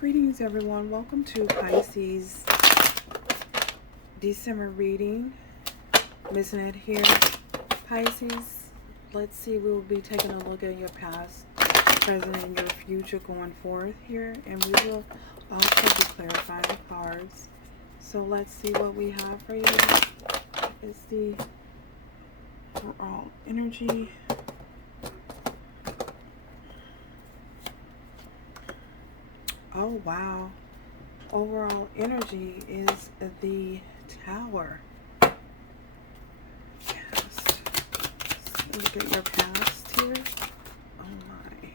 Greetings, everyone. Welcome to Pisces December reading. Missing it here. Pisces, let's see. We'll be taking a look at your past, present, and your future going forth here. And we will also be clarifying the cards. So let's see what we have for you. It's the overall energy. Oh, wow. Overall energy is the Tower. Past. Let's look at your past here. Oh my.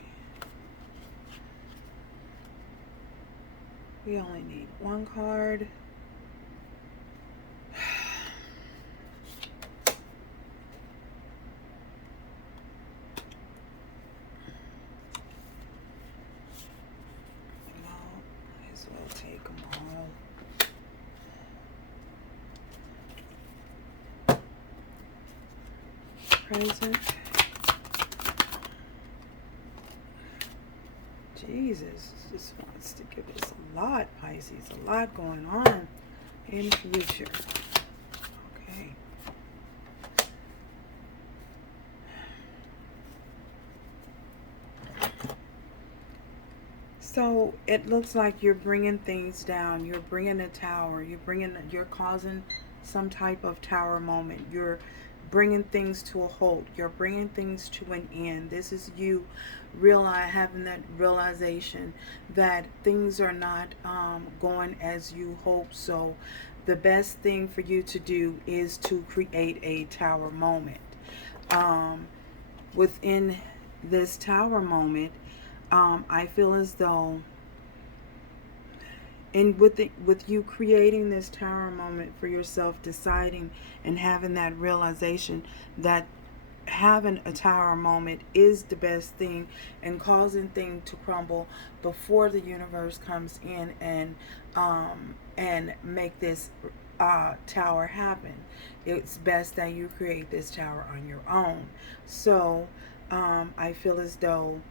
We only need one card. We'll take them all. Present. Jesus, this wants to give us a lot, Pisces. A lot going on in the future. Okay. So it looks like you're bringing things down. You're bringing a tower. You're causing some type of tower moment. You're bringing things to a halt. You're bringing things to an end. This is you having that realization that things are not going as you hope. So the best thing for you to do is to create a tower moment. Within this tower moment, I feel as though, and with you creating this tower moment for yourself, deciding and having that realization that having a tower moment is the best thing and causing things to crumble before the universe comes in and make this tower happen. It's best that you create this tower on your own. So I feel as though,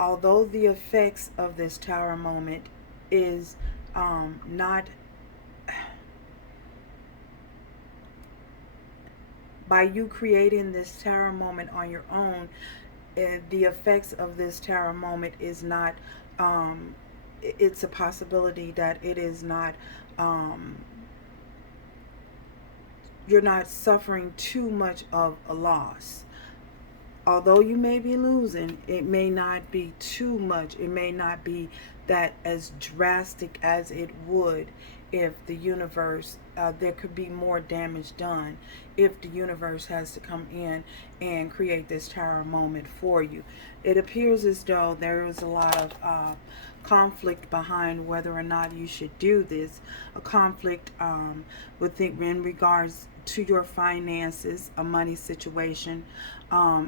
although the effects of this tower moment is not, by you creating this tower moment on your own, the effects of this tower moment is not, it's a possibility that it is not, you're not suffering too much of a loss. Although you may be losing, it may not be too much. It may not be that as drastic as it would if the universe, there could be more damage done if the universe has to come in and create this tower moment for you. It appears as though there is a lot of conflict behind whether or not you should do this. A conflict in regards to your finances, a money situation,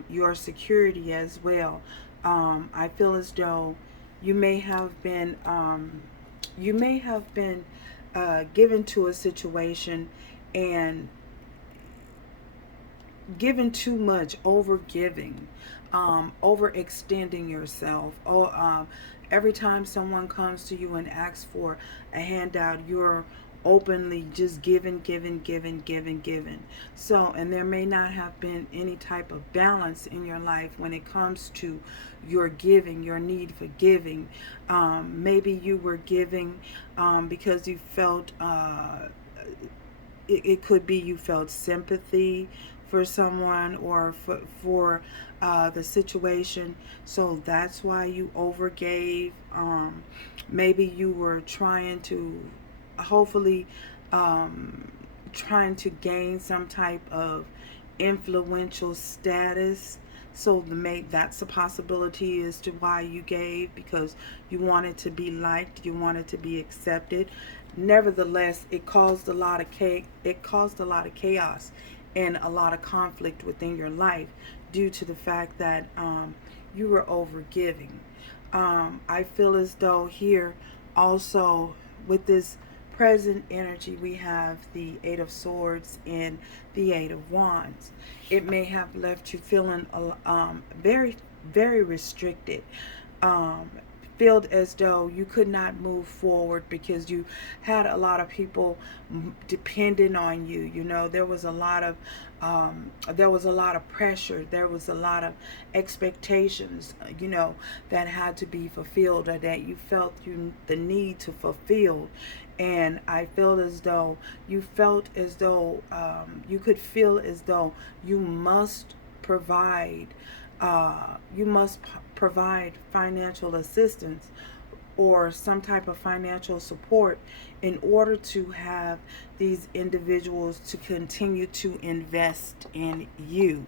your security as well. I feel as though you may have been given to a situation and given too much, over giving, overextending yourself. Every time someone comes to you and asks for a handout, you're openly just giving. So, and there may not have been any type of balance in your life when it comes to your giving, your need for giving. Maybe you were giving because you felt, it could be you felt sympathy for someone or for the situation, so that's why you overgave. Maybe you were trying to, hopefully, trying to gain some type of influential status. So that's a possibility as to why you gave, because you wanted to be liked, you wanted to be accepted. Nevertheless, it caused a lot of chaos and a lot of conflict within your life due to the fact that you were overgiving. I feel as though here also with this present energy, we have the Eight of Swords and the Eight of Wands. It may have left you feeling very, very restricted. felt as though you could not move forward because you had a lot of people depending on you. You know, there was a lot of pressure. There was a lot of expectations, you know, that had to be fulfilled, or that you felt the need to fulfill. And I feel as though you felt as though you could feel as though you must provide provide financial assistance or some type of financial support in order to have these individuals to continue to invest in you.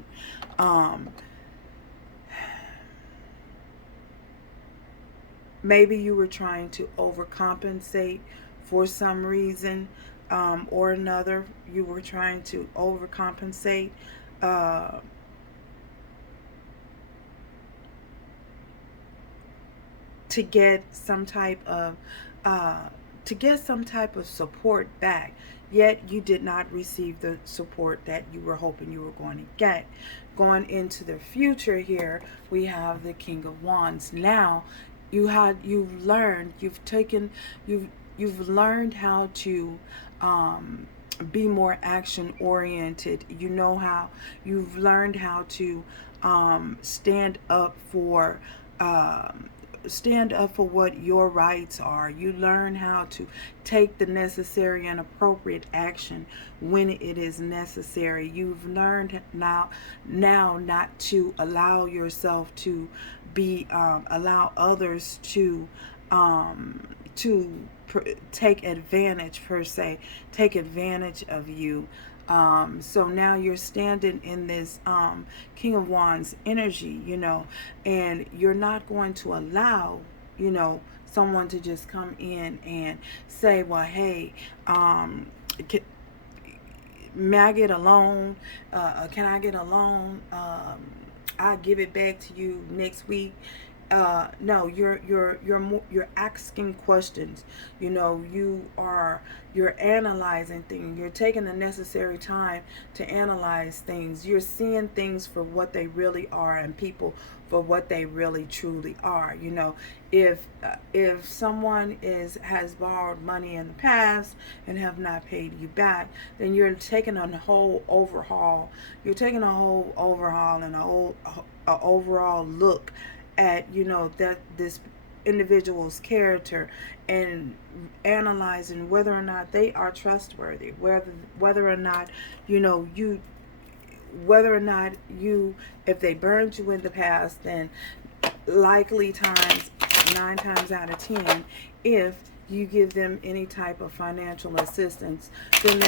Maybe you were trying to overcompensate for some reason or another. You were trying to overcompensate to get some type of support back, yet you did not receive the support that you were hoping you were going to get. Going into the future here, we have the King of Wands. Now you've learned how to be more action oriented. You know how you've learned how to stand up for what your rights are. You learn how to take the necessary and appropriate action when it is necessary. You've learned now not to allow yourself to be allow others to take advantage of you. So now you're standing in this King of Wands energy, you know, and you're not going to allow, you know, someone to just come in and say, well, hey, may I get a loan? Can I get a loan? I'll give it back to you next week. No, you're asking questions. You know, you're analyzing things. You're taking the necessary time to analyze things. You're seeing things for what they really are, and people for what they really truly are. You know, if someone has borrowed money in the past and have not paid you back, then you're taking a whole overhaul. You're taking a whole overhaul and a overall look at, you know, that this individual's character, and analyzing whether or not they are trustworthy, whether or not, you know, if they burned you in the past, then likely 9 times out of 10, if you give them any type of financial assistance, then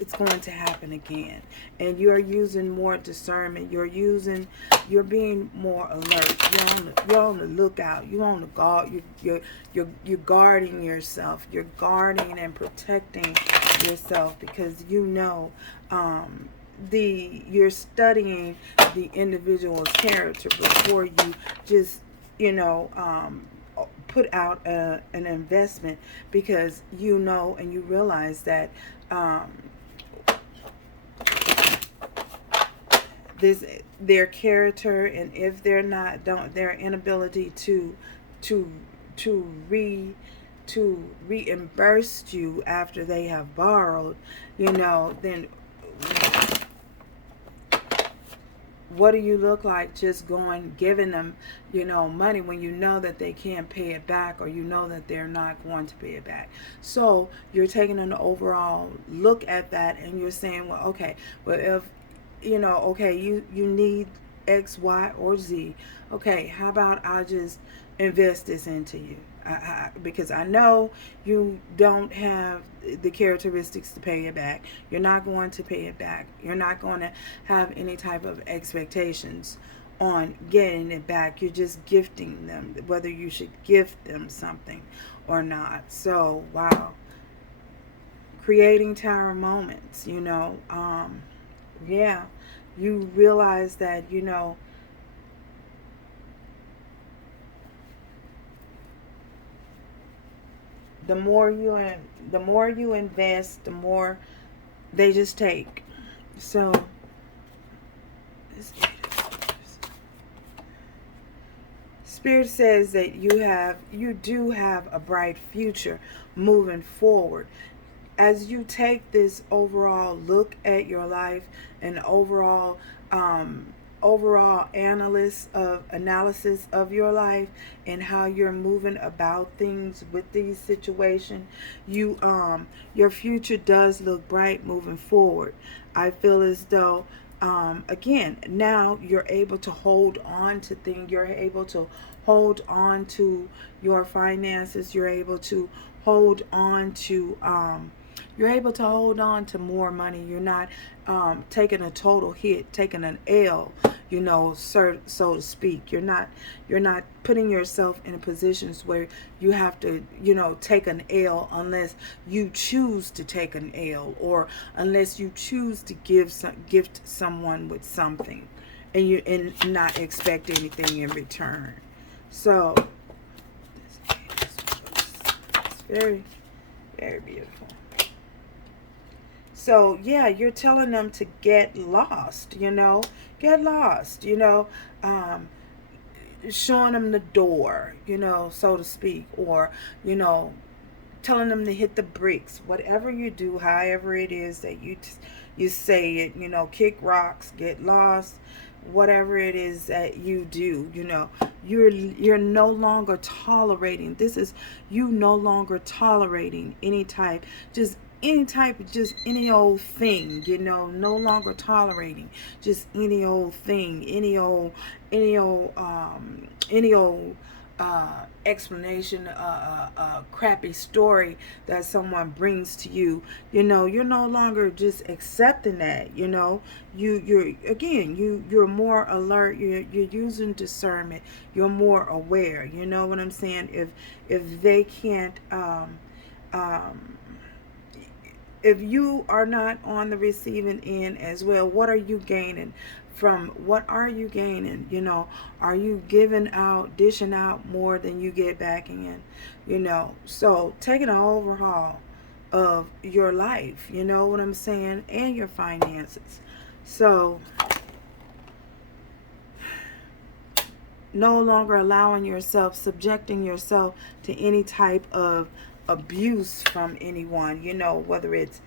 it's going to happen again. And you're using more discernment. You're being more alert. You're on the lookout. You're on the guard. You're guarding yourself. You're guarding and protecting yourself, because you know you're studying the individual's character before you just, you know, put out an investment, because you know and you realize that their character, and if their inability to reimburse you after they have borrowed, you know, then what do you look like just giving them, you know, money when you know that they can't pay it back, or you know that they're not going to pay it back? So you're taking an overall look at that, and you're saying, well, okay, well, if, you know, okay, you need X, Y, or Z. Okay, how about I just invest this into you? Because I know you don't have the characteristics to pay it back. You're not going to pay it back. You're not going to have any type of expectations on getting it back. You're just gifting them, whether you should gift them something or not. So, wow. Creating tower moments, you know. Yeah. You realize that, you know, the more you invest, the more they just take. So Spirit says that you do have a bright future moving forward. As you take this overall look at your life and um, overall analysis of your life and how you're moving about things with these situations, your future does look bright moving forward. I feel as though again, now you're able to hold on to things. You're able to hold on to your finances. Hold on to you're able to hold on to more money. You're not taking a total hit, taking an L, so to speak. You're not putting yourself in positions where you have to, take an L unless you choose to take an L, or unless you choose to gift someone with something, and not expect anything in return. So it's very, very beautiful. So yeah, you're telling them to get lost, get lost, showing them the door, so to speak, or, telling them to hit the bricks, whatever you do, however it is that you say it, kick rocks, get lost, whatever it is that you do, you're no longer tolerating. This is you no longer tolerating just any old thing, no longer tolerating just any old thing, any old explanation, crappy story that someone brings to you. You're no longer just accepting that. You're more alert. You're using discernment. You're more aware. You know what I'm saying? If they can't um if you are not on the receiving end as well, what are you gaining what are you gaining? Are you giving out, dishing out more than you get back in? So taking an overhaul of your life, you know what I'm saying, and your finances. So no longer allowing yourself, subjecting yourself to any type of abuse from anyone, whether it's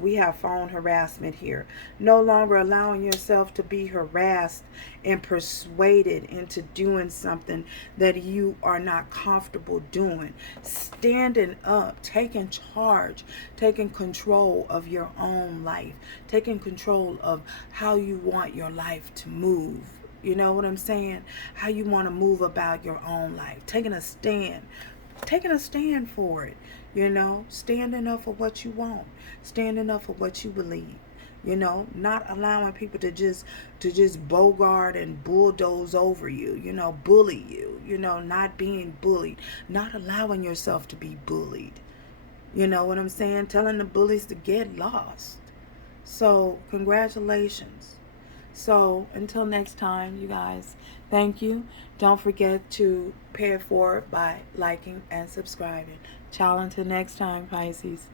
we have phone harassment here. No longer allowing yourself to be harassed and persuaded into doing something that you are not comfortable doing. Standing up, taking charge, taking control of your own life, taking control of how you want your life to move. You know what I'm saying? How you want to move about your own life. Taking a stand for it. Standing up for what you want. Standing up for what you believe. Not allowing people to just bogart and bulldoze over you, bully you, not being bullied, not allowing yourself to be bullied. You know what I'm saying? Telling the bullies to get lost. So, congratulations. So until next time, you guys, thank you. Don't forget to pay it forward by liking and subscribing. Ciao until next time, Pisces.